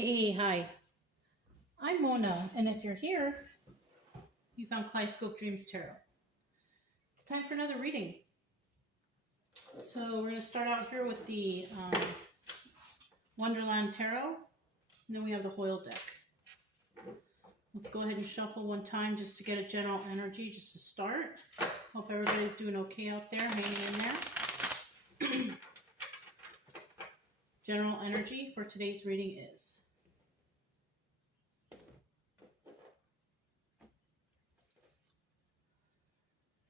Hey, hi. I'm Mona, and if you're here, you found Kaleidoscope Dreams Tarot. It's time for another reading. So we're going to start out here with the Wonderland Tarot, and then we have the Hoyle deck. Let's go ahead and shuffle one time just to get a general energy, just to start. Hope everybody's doing okay out there, hanging in there. General energy for today's reading is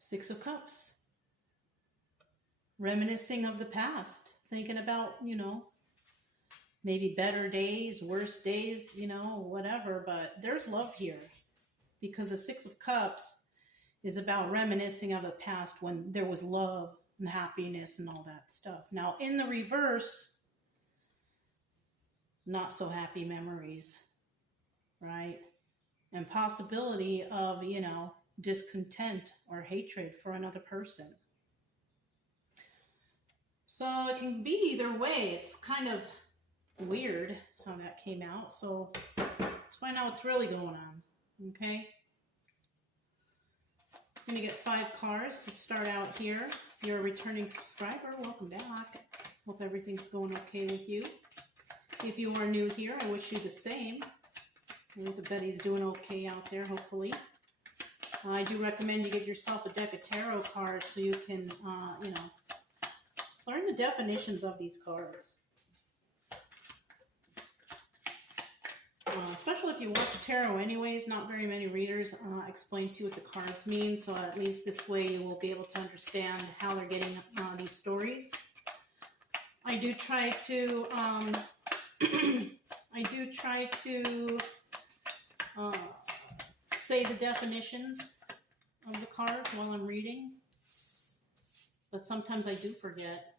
Six of Cups. Reminiscing of the past, thinking about, maybe better days, worse days, whatever, but there's love here because the Six of Cups is about reminiscing of a past when there was love and happiness and all that stuff. Now, in the reverse, not so happy memories, right? And possibility of, discontent or hatred for another person. So it can be either way. It's kind of weird how that came out. So let's find out what's really going on. Okay. I'm going to get 5 cards to start out here. If you're a returning subscriber, welcome back. Hope everything's going okay with you. If you are new here, I wish you the same. Everybody's doing okay out there, hopefully. I do recommend you get yourself a deck of tarot cards so you can, learn the definitions of these cards. Especially if you watch tarot anyways, not very many readers explain to you what the cards mean, so at least this way you will be able to understand how they're getting these stories. I do try to, say the definitions of the cards while I'm reading, but sometimes I do forget.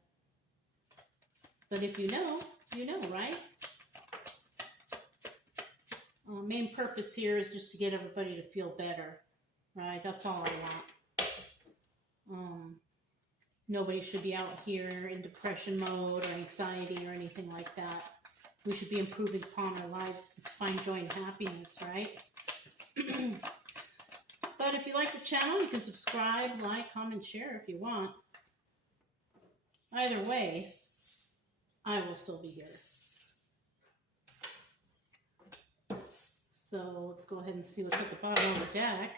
But if you know, right? Main purpose here is just to get everybody to feel better, right? That's all I want. Nobody should be out here in depression mode or anxiety or anything like that. We should be improving upon our lives, find joy and happiness, right? But if you like the channel, you can subscribe, like, comment, share if you want. Either way, I will still be here. So let's go ahead and see what's at the bottom of the deck.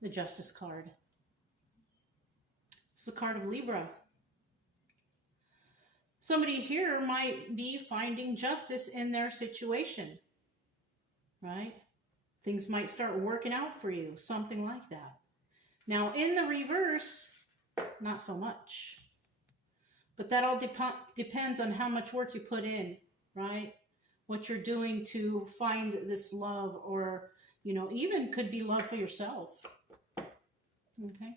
The Justice card. It's the card of Libra. Somebody here might be finding justice in their situation, right? Things might start working out for you, something like that. Now, in the reverse, not so much. But that all depends on how much work you put in, right? What you're doing to find this love, or, even could be love for yourself. Okay.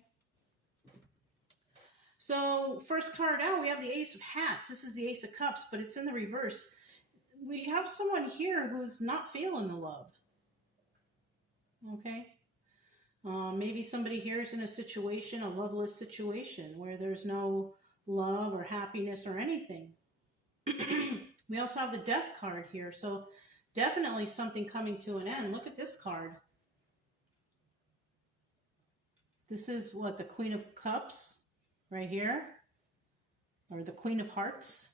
So, first card out, we have the Ace of Hats. This is the Ace of Cups, but it's in the reverse. We have someone here who's not feeling the love. Okay. Maybe somebody here is in a situation, a loveless situation, where there's no love or happiness or anything. We also have the Death card here, so definitely something coming to an end. Look at this card. This is what, the Queen of Cups right here, or the Queen of Hearts,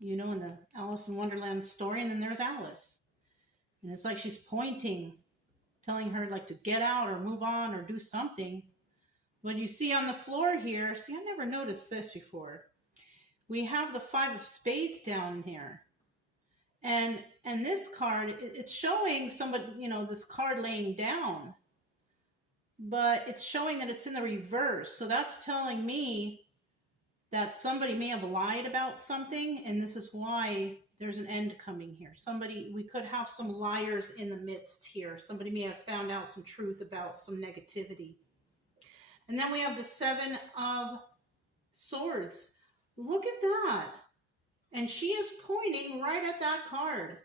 in the Alice in Wonderland story. And then there's Alice, and it's like she's pointing, telling her like to get out or move on or do something. What you see on the floor here, see, I never noticed this before. We have the 5 of Spades down here. And this card, it's showing somebody, this card laying down. But it's showing that it's in the reverse. So that's telling me that somebody may have lied about something, and this is why there's an end coming here. We could have some liars in the midst here. Somebody may have found out some truth about some negativity. And then we have the 7 of Swords. Look at that. And she is pointing right at that card.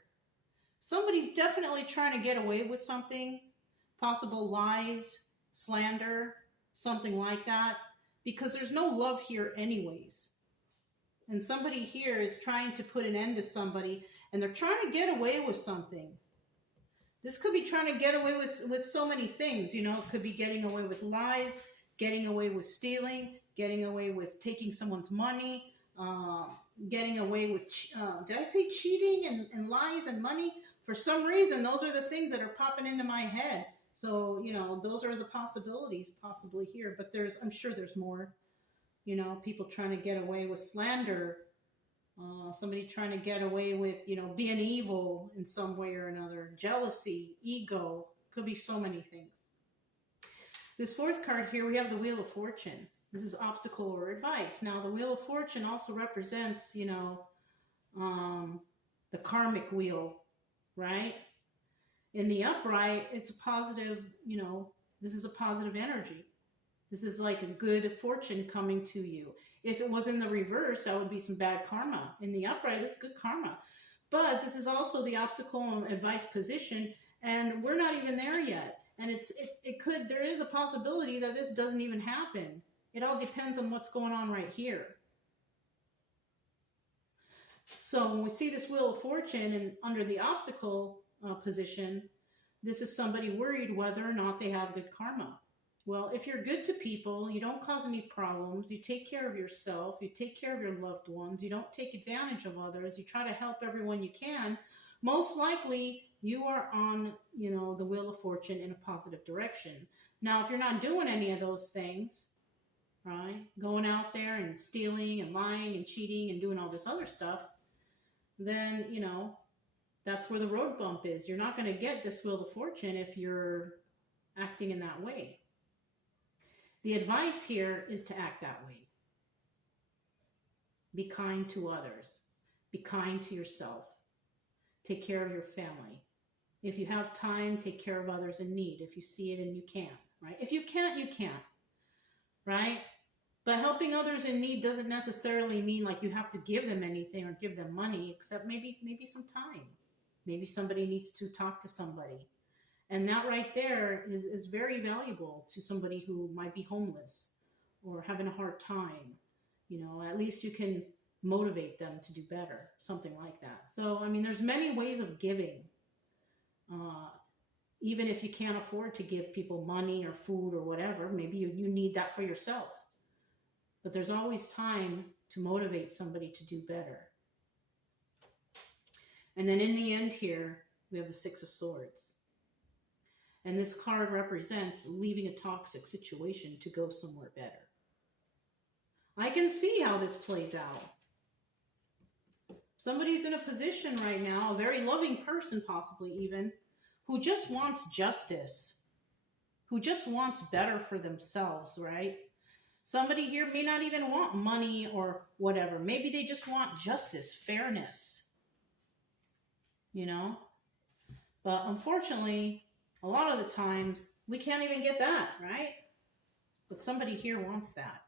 Somebody's definitely trying to get away with something. Possible lies, slander, something like that. Because there's no love here anyways. And somebody here is trying to put an end to somebody, and they're trying to get away with something. This could be trying to get away with so many things, you know. It could be getting away with lies, getting away with stealing, getting away with taking someone's money, getting away with, did I say cheating and lies and money? For some reason, those are the things that are popping into my head. So, you know, those are the possibilities possibly here. But I'm sure there's more. You know, people trying to get away with slander. Somebody trying to get away with, you know, being evil in some way or another. Jealousy, ego. Could be so many things. This fourth card here, we have the Wheel of Fortune. This is obstacle or advice. Now, the Wheel of Fortune also represents, you know, the karmic wheel, right? In the upright, it's a positive, you know, this is a positive energy. This is like a good fortune coming to you. If it was in the reverse, that would be some bad karma. In the upright, it's good karma. But this is also the obstacle and advice position, and we're not even there yet. And there is a possibility that this doesn't even happen. It all depends on what's going on right here. So when we see this Wheel of Fortune and under the obstacle position, this is somebody worried whether or not they have good karma. Well, if you're good to people, you don't cause any problems, you take care of yourself, you take care of your loved ones, you don't take advantage of others, you try to help everyone you can, most likely you are on, you know, the Wheel of Fortune in a positive direction. Now, if you're not doing any of those things, right, going out there and stealing and lying and cheating and doing all this other stuff, then, you know, that's where the road bump is. You're not going to get this Wheel of Fortune if you're acting in that way. The advice here is to act that way. Be kind to others. Be kind to yourself. Take care of your family. If you have time, take care of others in need. If you see it and you can, right? If you can't, you can't, right? But helping others in need doesn't necessarily mean like you have to give them anything or give them money, except maybe some time. Maybe somebody needs to talk to somebody. And that right there is very valuable to somebody who might be homeless or having a hard time. You know, at least you can motivate them to do better, something like that. So, I mean, there's many ways of giving. Even if you can't afford to give people money or food or whatever, maybe you need that for yourself. But there's always time to motivate somebody to do better. And then in the end here, we have the Six of Swords. And this card represents leaving a toxic situation to go somewhere better. I can see how this plays out. Somebody's in a position right now, a very loving person possibly even, who just wants justice, who just wants better for themselves, right? Somebody here may not even want money or whatever. Maybe they just want justice, fairness, you know? But unfortunately, a lot of the times, we can't even get that, right? But somebody here wants that.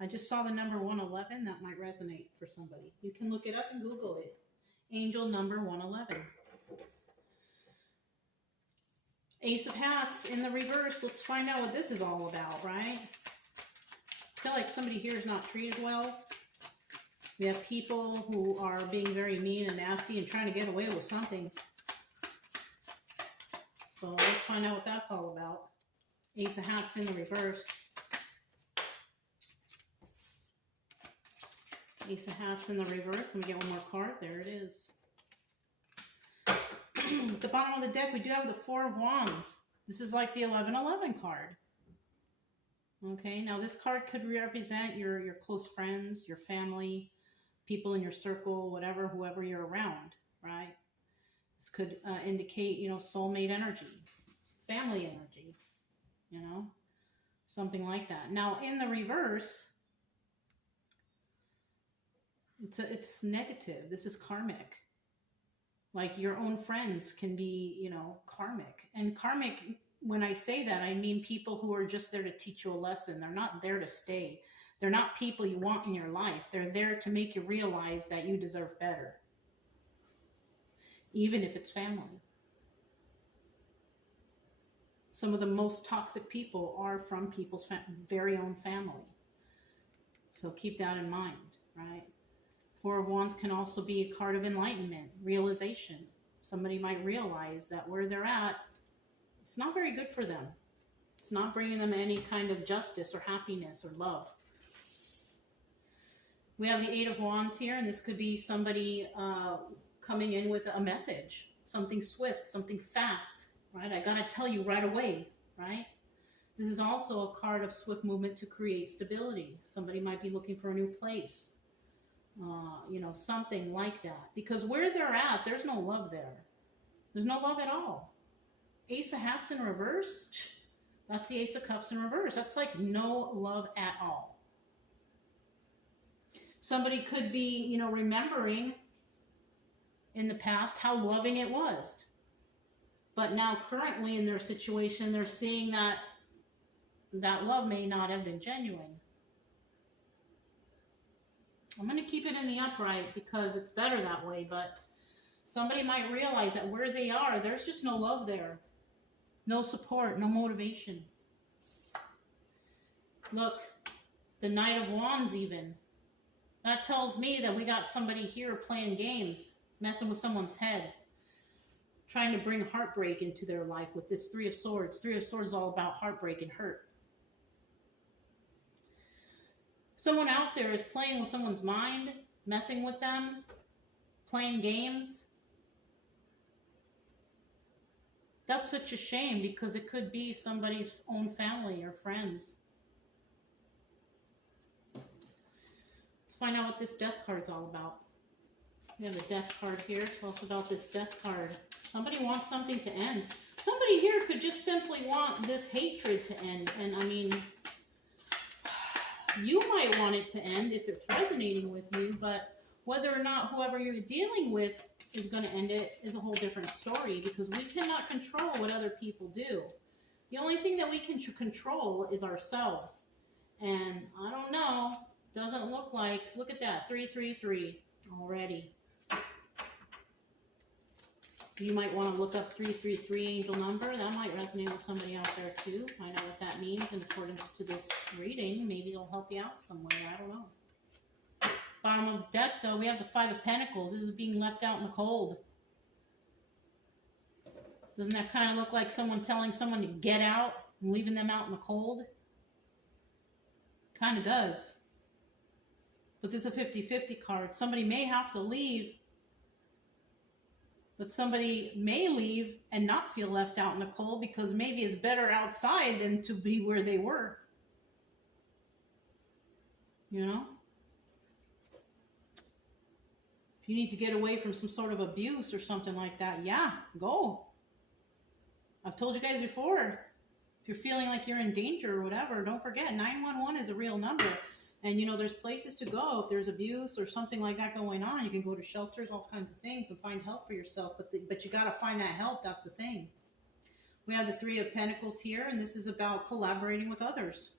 I just saw the number 111. That might resonate for somebody. You can look it up and Google it. Angel number 111. Ace of Hats in the reverse. Let's find out what this is all about, right? I feel like somebody here is not treated well. We have people who are being very mean and nasty and trying to get away with something. So let's find out what that's all about. Ace of Hats in the reverse. Ace of Hats in the reverse. Let me get one more card. There it is. At the bottom of the deck, we do have the Four of Wands. This is like the 1111 card. Okay, now this card could represent your close friends, your family, people in your circle, whatever, whoever you're around, right? This could indicate, you know, soulmate energy, family energy, you know, something like that. Now, in the reverse, it's negative. This is karmic. Like your own friends can be, you know, karmic. And karmic, when I say that, I mean people who are just there to teach you a lesson. They're not there to stay. They're not people you want in your life. They're there to make you realize that you deserve better. Even if it's family. Some of the most toxic people are from people's very own family. So keep that in mind, right? Four of Wands can also be a card of enlightenment, realization. Somebody might realize that where they're at, it's not very good for them. It's not bringing them any kind of justice or happiness or love. We have the Eight of Wands here, and this could be somebody coming in with a message, something swift, something fast, right? I gotta tell you right away, right? This is also a card of swift movement to create stability. Somebody might be looking for a new place, you know, something like that. Because where they're at, there's no love there. There's no love at all. Ace of Hats in reverse, that's the Ace of Cups in reverse. That's like no love at all. Somebody could be, you know, remembering in the past how loving it was. But now currently in their situation, they're seeing that that love may not have been genuine. I'm going to keep it in the upright because it's better that way, but somebody might realize that where they are, there's just no love there. No support, no motivation. Look, the Knight of Wands even. That tells me that we got somebody here playing games, messing with someone's head, trying to bring heartbreak into their life with this Three of Swords. Three of Swords is all about heartbreak and hurt. Someone out there is playing with someone's mind, messing with them, playing games. That's such a shame because it could be somebody's own family or friends. Let's find out what this Death card's all about. We have the Death card here. Tell us about this Death card. Somebody wants something to end. Somebody here could just simply want this hatred to end. And I mean, you might want it to end if it's resonating with you, but whether or not whoever you're dealing with is going to end it is a whole different story because we cannot control what other people do. The only thing that we can control is ourselves. And I don't know, doesn't look like, look at that, 333 already. So you might want to look up 333 angel number. That might resonate with somebody out there too. Find out what that means in accordance to this reading. Maybe it'll help you out some way. I don't know. Bottom of the deck, though, we have the Five of Pentacles. This is being left out in the cold. Doesn't that kind of look like someone telling someone to get out and leaving them out in the cold? Kind of does. But this is a 50-50 card. Somebody may have to leave, but somebody may leave and not feel left out in the cold because maybe it's better outside than to be where they were. You know? If you need to get away from some sort of abuse or something like that, yeah, go. I've told you guys before, if you're feeling like you're in danger or whatever, don't forget 911 is a real number. And, you know, there's places to go. If there's abuse or something like that going on, you can go to shelters, all kinds of things, and find help for yourself. But you got to find that help. That's the thing. We have the Three of Pentacles here, and this is about collaborating with others.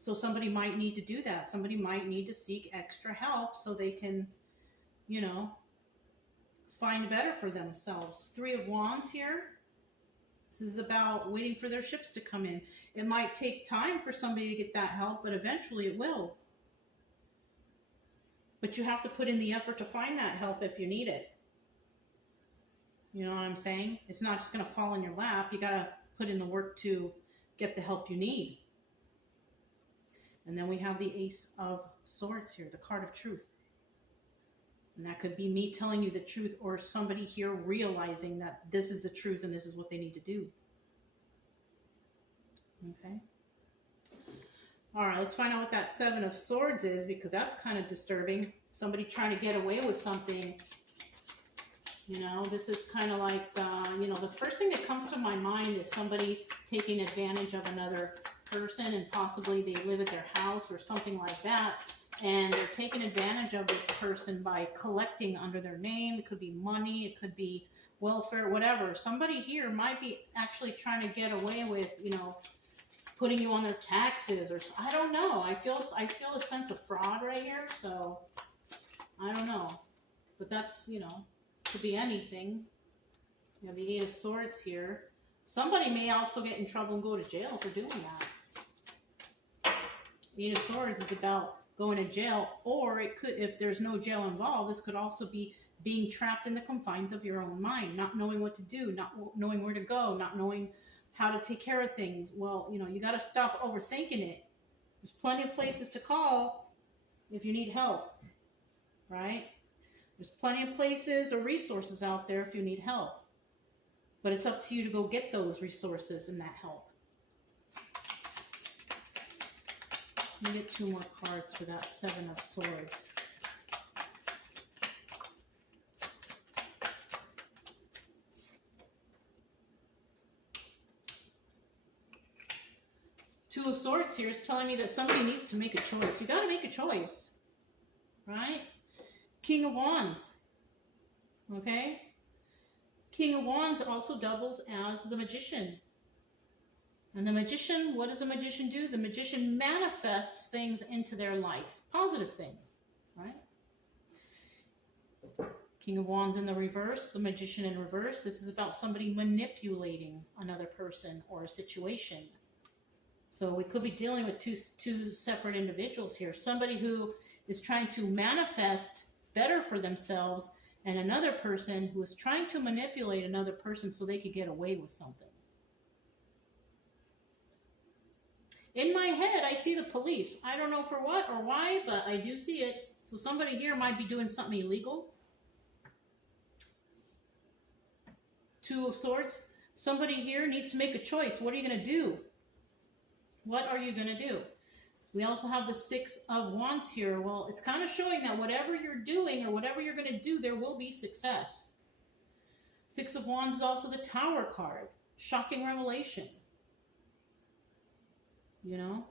So somebody might need to do that. Somebody might need to seek extra help so they can, you know, find better for themselves. Three of Wands here. This is about waiting for their ships to come in. It might take time for somebody to get that help, but eventually it will. But you have to put in the effort to find that help if you need it. You know what I'm saying? It's not just going to fall in your lap. You got to put in the work to get the help you need. And then we have the Ace of Swords here, the card of truth. And that could be me telling you the truth or somebody here realizing that this is the truth and this is what they need to do. Okay. All right, let's find out what that Seven of Swords is because that's kind of disturbing. Somebody trying to get away with something. You know, this is kind of like, you know, the first thing that comes to my mind is somebody taking advantage of another person and possibly they live at their house or something like that. And they're taking advantage of this person by collecting under their name. It could be money. It could be welfare, whatever. Somebody here might be actually trying to get away with, you know, putting you on their taxes or I don't know. I feel a sense of fraud right here. So I don't know. But that's, you know, could be anything. You have the Eight of Swords here. Somebody may also get in trouble and go to jail for doing that. The Eight of Swords is about going to jail, or it could, if there's no jail involved, this could also be being trapped in the confines of your own mind, not knowing what to do, not knowing where to go, not knowing how to take care of things. Well, you know, you got to stop overthinking it. There's plenty of places to call if you need help, right? There's plenty of places or resources out there if you need help. But it's up to you to go get those resources and that help. Let me get 2 more cards for that 7 of Swords. Two of Swords here is telling me that somebody needs to make a choice. You got to make a choice, right? King of Wands, okay? King of Wands also doubles as the Magician. And the Magician, what does the Magician do? The Magician manifests things into their life, positive things, right? King of Wands in the reverse, the Magician in reverse. This is about somebody manipulating another person or a situation. So we could be dealing with two separate individuals here. Somebody who is trying to manifest better for themselves, and another person who is trying to manipulate another person so they could get away with something. In my head, I see the police. I don't know for what or why, but I do see it. So somebody here might be doing something illegal. 2 of Swords. Somebody here needs to make a choice. What are you going to do? What are you going to do? We also have the 6 of Wands here. Well, it's kind of showing that whatever you're doing or whatever you're going to do, there will be success. 6 of Wands is also the Tower card. Shocking revelation. You know?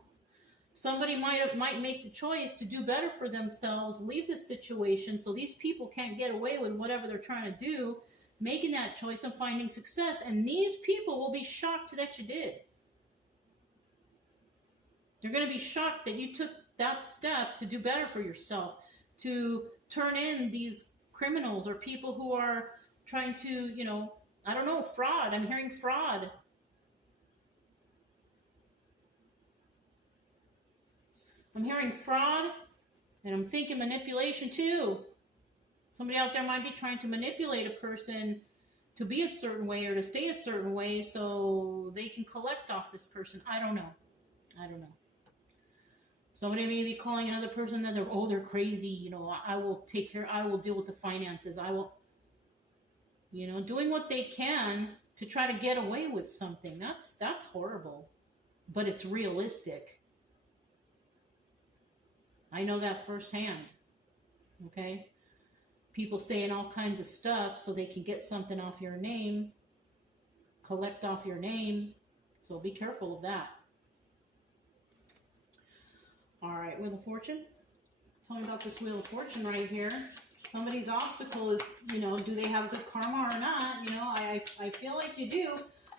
Somebody might make the choice to do better for themselves, leave this situation so these people can't get away with whatever they're trying to do, making that choice and finding success. And these people will be shocked that you did. They're going to be shocked that you took that step to do better for yourself, to turn in these criminals or people who are trying to, you know, I don't know, fraud. I'm hearing fraud. I'm hearing fraud, and I'm thinking manipulation too. Somebody out there might be trying to manipulate a person to be a certain way or to stay a certain way so they can collect off this person. I don't know. I don't know. Somebody may be calling another person that they're crazy. You know, I will take care, I will deal with the finances. I will, you know, doing what they can to try to get away with something. That's horrible, but it's realistic. I know that firsthand. Okay? People saying all kinds of stuff so they can get something off your name, collect off your name. So be careful of that. All right, Wheel of Fortune. Tell me about this Wheel of Fortune right here. Somebody's obstacle is, you know, do they have good karma or not? You know, I feel like you do.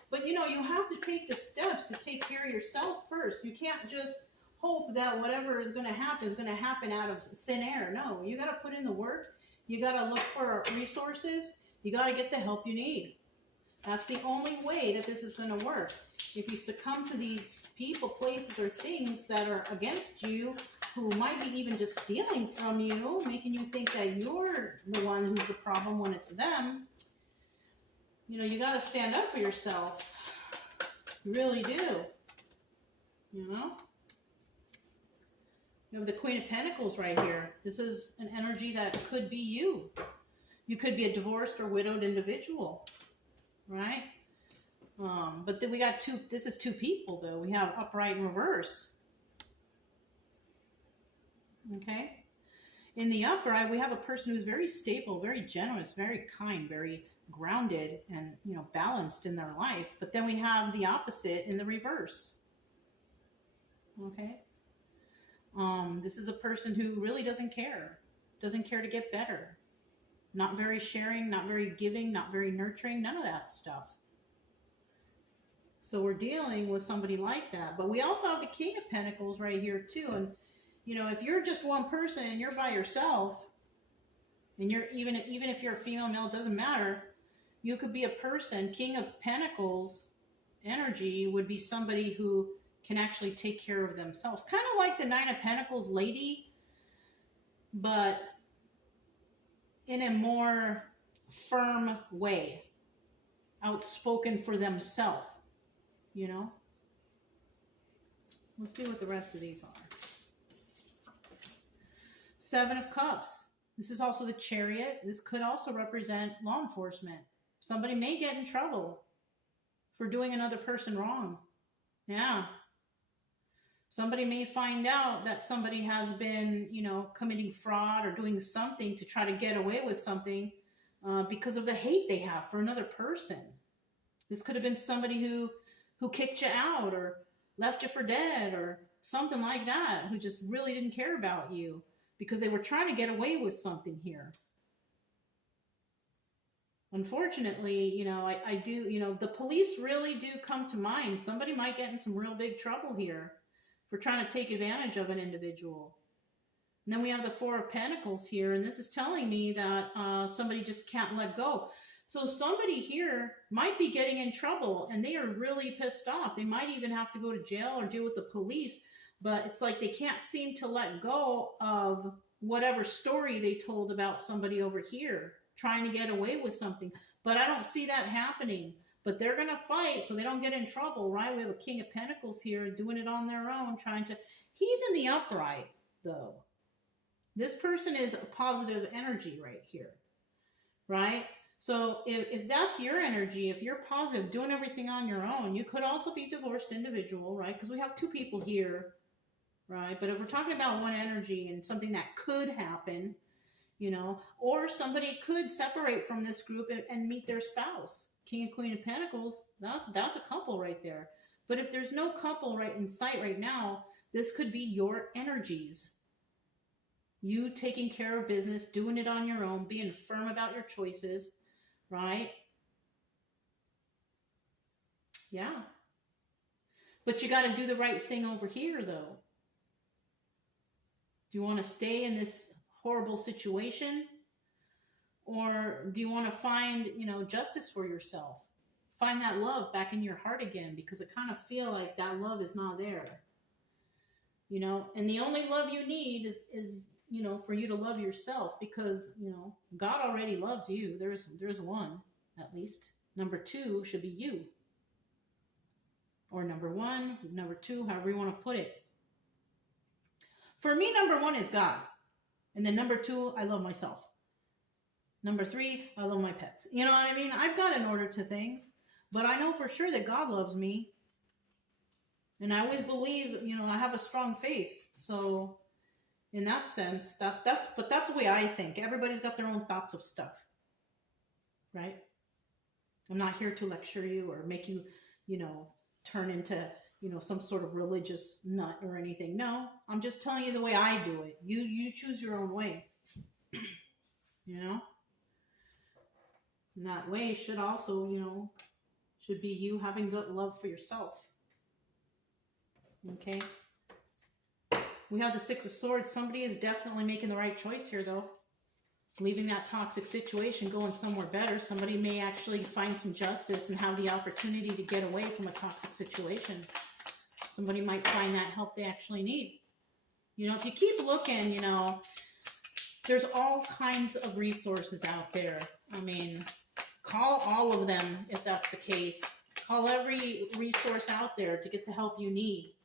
But, you know, you have to take the steps to take care of yourself first. You can't just hope that whatever is going to happen out of thin air. No, you got to put in the work. You got to look for resources. You got to get the help you need. That's the only way that this is going to work. If you succumb to these people, places, or things that are against you, who might be even just stealing from you, making you think that you're the one who's the problem when it's them, you know, you got to stand up for yourself. You really do. You know? You have the Queen of Pentacles right here. This is an energy that could be you. You could be a divorced or widowed individual, right? But then we got this is 2 people though. We have upright and reverse. Okay? In the upright, we have a person who's very stable, very generous, very kind, very grounded, and, you know, balanced in their life. But then we have the opposite in the reverse. Okay? This is a person who really doesn't care to get better. Not very sharing, not very giving, not very nurturing, none of that stuff. So we're dealing with somebody like that. But we also have the King of Pentacles right here too. And, you know, if you're just one person and you're by yourself, and you're even if you're a female, male, it doesn't matter. You could be a person. King of Pentacles energy would be somebody who can actually take care of themselves. Kind of like the 9 of Pentacles lady. but in a more firm way, outspoken for themselves, you know? Let's see what the rest of these are. Seven of Cups. This is also the Chariot. This could also represent law enforcement. Somebody may get in trouble for doing another person wrong. Yeah. Somebody may find out that somebody has been, you know, committing fraud or doing something to try to get away with something because of the hate they have for another person. This could have been somebody who kicked you out or left you for dead or something like that, who just really didn't care about you because they were trying to get away with something here. Unfortunately, you know, I do, you know, the police really do come to mind. Somebody might get in some real big trouble here for trying to take advantage of an individual. And then we have the Four of Pentacles here, and this is telling me that somebody just can't let go. So somebody here might be getting in trouble, and they are really pissed off. They might even have to go to jail or deal with the police, but it's like they can't seem to let go of whatever story they told about somebody over here, trying to get away with something. But I don't see that happening. But they're going to fight so they don't get in trouble, right? We have a King of Pentacles here doing it on their own, trying to... He's in the upright, though. This person is a positive energy right here, right? So if that's your energy, if you're positive, doing everything on your own, you could also be a divorced individual, right? Because we have two people here, right? But if we're talking about one energy and something that could happen, you know, or somebody could separate from this group and meet their spouse. King and Queen of Pentacles, that's a couple right there. But if there's no couple right in sight right now, this could be your energies. You taking care of business, doing it on your own, being firm about your choices, right? Yeah. But you got to do the right thing over here, though. Do you want to stay in this horrible situation? Or do you want to find, you know, justice for yourself? Find that love back in your heart again, because I kind of feel like that love is not there. You know, and the only love you need is, you know, for you to love yourself, because, you know, God already loves you. There's one, at least. Number two should be you. Or number one, number two, however you want to put it. For me, number one is God. And then number two, I love myself. Number three, I love my pets. You know what I mean? I've got an order to things, but I know for sure that God loves me. And I always believe, you know, I have a strong faith. So in that sense, that's the way I think. Everybody's got their own thoughts of stuff, right? I'm not here to lecture you or make you, you know, turn into, you know, some sort of religious nut or anything. No, I'm just telling you the way I do it. You choose your own way, you know? And that way should also, you know, should be you having good love for yourself. Okay? We have the Six of Swords. Somebody is definitely making the right choice here, though. Leaving that toxic situation, going somewhere better. Somebody may actually find some justice and have the opportunity to get away from a toxic situation. Somebody might find that help they actually need. You know, if you keep looking, you know, there's all kinds of resources out there. I mean, call all of them if that's the case. Call every resource out there to get the help you need.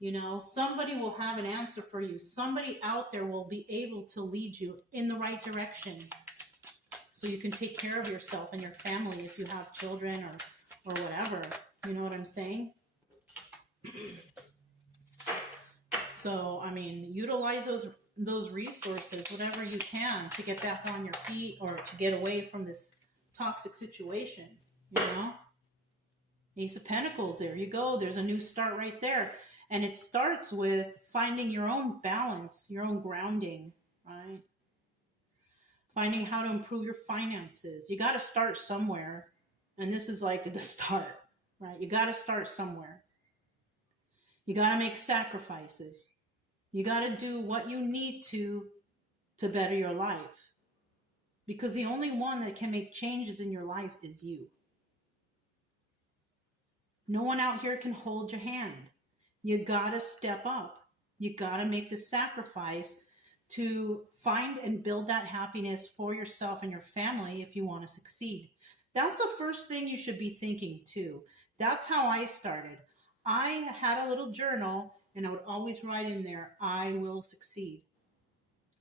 You know, somebody will have an answer for you. Somebody out there will be able to lead you in the right direction so you can take care of yourself and your family if you have children or whatever. You know what I'm saying? So, I mean, utilize those resources, whatever you can, to get back on your feet or to get away from this toxic situation, you know? Ace of Pentacles, there you go. There's a new start right there. And it starts with finding your own balance, your own grounding, right? Finding how to improve your finances. You got to start somewhere. And this is like the start, right? You got to start somewhere. You got to make sacrifices. You got to do what you need to better your life. Because the only one that can make changes in your life is you. No one out here can hold your hand. You got to step up. You got to make the sacrifice to find and build that happiness for yourself and your family if you want to succeed. That's the first thing you should be thinking too. That's how I started. I had a little journal and I would always write in there, I will succeed.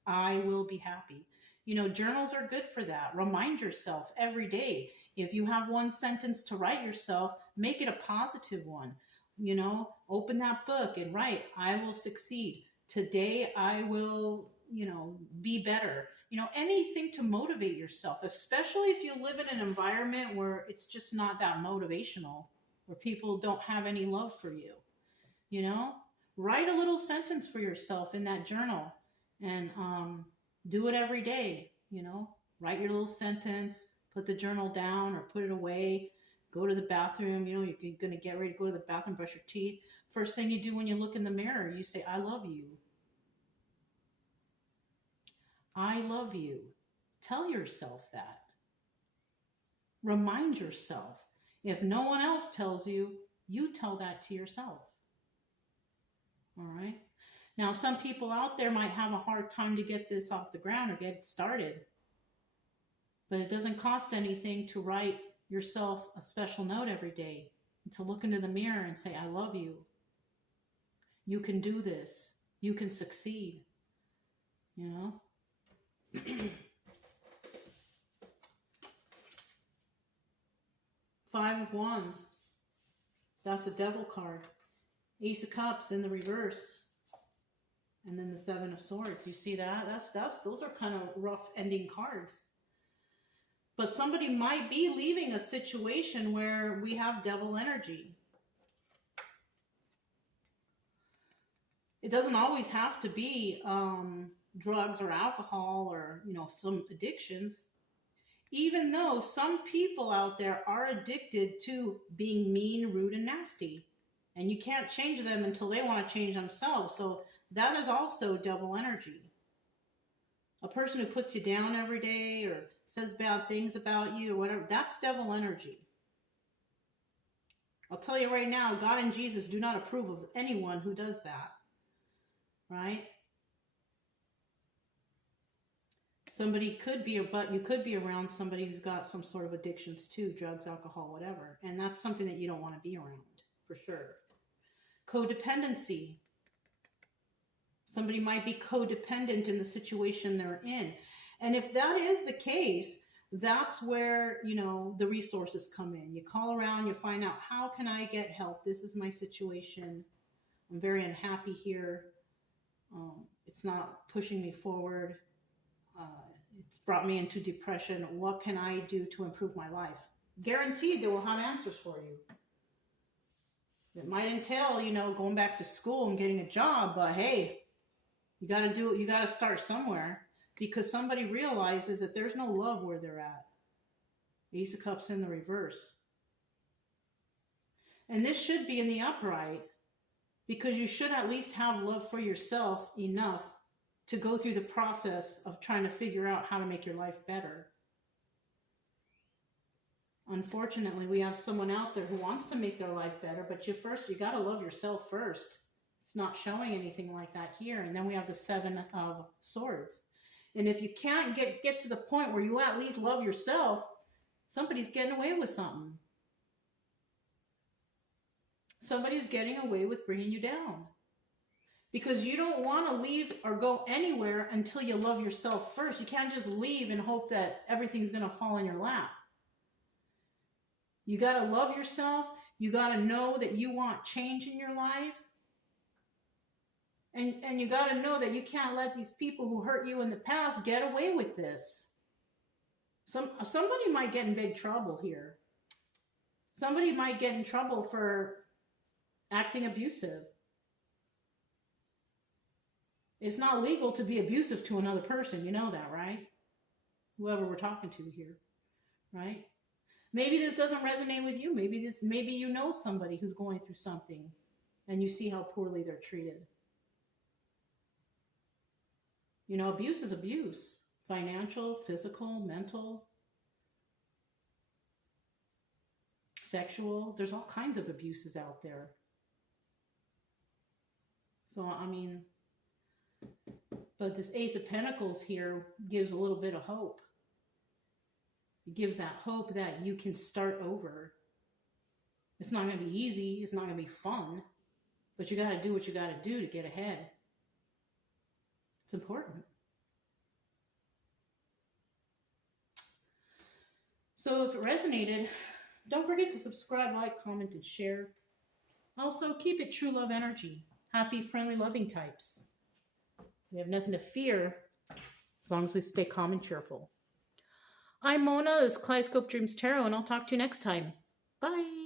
I will be happy. You know, journals are good for that. Remind yourself every day. If you have one sentence to write yourself, make it a positive one. You know, open that book and write, I will succeed. Today I will, you know, be better. You know, anything to motivate yourself, especially if you live in an environment where it's just not that motivational, where people don't have any love for you. You know, write a little sentence for yourself in that journal and do it every day. You know, write your little sentence, put the journal down or put it away, go to the bathroom. You know, you're going to get ready to go to the bathroom, brush your teeth. First thing you do when you look in the mirror, you say, I love you. I love you. Tell yourself that. Remind yourself. If no one else tells you, you tell that to yourself. All right. Now, some people out there might have a hard time to get this off the ground or get it started. But it doesn't cost anything to write yourself a special note every day and to look into the mirror and say, I love you. You can do this. You can succeed. You know? Five of Wands. That's a Devil card. Ace of Cups in the reverse. And then the Seven of Swords. You see that? Those are kind of rough ending cards. But somebody might be leaving a situation where we have devil energy. It doesn't always have to be drugs or alcohol or, you know, some addictions. Even though some people out there are addicted to being mean, rude, and nasty. And you can't change them until they want to change themselves. So that is also devil energy. A person who puts you down every day or says bad things about you or whatever, that's devil energy. I'll tell you right now, God and Jesus do not approve of anyone who does that. Right? Somebody could be, but you could be around somebody who's got some sort of addictions too, drugs, alcohol, whatever. And that's something that you don't want to be around, for sure. Codependency. Somebody might be codependent in the situation they're in. And if that is the case, that's where, you know, the resources come in. You call around, you find out, how can I get help? This is my situation. I'm very unhappy here. It's not pushing me forward. It's brought me into depression. What can I do to improve my life? Guaranteed they will have answers for you. It might entail, you know, going back to school and getting a job, but hey, you got to start somewhere, because somebody realizes that there's no love where they're at. Ace of Cups in the reverse. And this should be in the upright, because you should at least have love for yourself enough to go through the process of trying to figure out how to make your life better. Unfortunately, we have someone out there who wants to make their life better, but you got to love yourself first. It's not showing anything like that here. And then we have the Seven of Swords. And if you can't get to the point where you at least love yourself, somebody's getting away with something. Somebody's getting away with bringing you down. Because you don't want to leave or go anywhere until you love yourself first. You can't just leave and hope that everything's going to fall in your lap. You got to love yourself. You got to know that you want change in your life. And you got to know that you can't let these people who hurt you in the past get away with this. Somebody might get in big trouble here. Somebody might get in trouble for acting abusive. It's not legal to be abusive to another person. You know that, right? Whoever we're talking to here, right? Maybe this doesn't resonate with you. Maybe you know somebody who's going through something and you see how poorly they're treated. You know, abuse is abuse. Financial, physical, mental, sexual. There's all kinds of abuses out there. So, I mean, But this Ace of Pentacles here gives a little bit of hope. It gives that hope that you can start over. It's not going to be easy. It's not going to be fun. But you got to do what you got to do to get ahead. It's important. So if it resonated, don't forget to subscribe, like, comment, and share. Also, keep it true love energy. Happy, friendly, loving types. We have nothing to fear as long as we stay calm and cheerful. I'm Mona. This is Kaleidoscope Dreams Tarot, and I'll talk to you next time. Bye.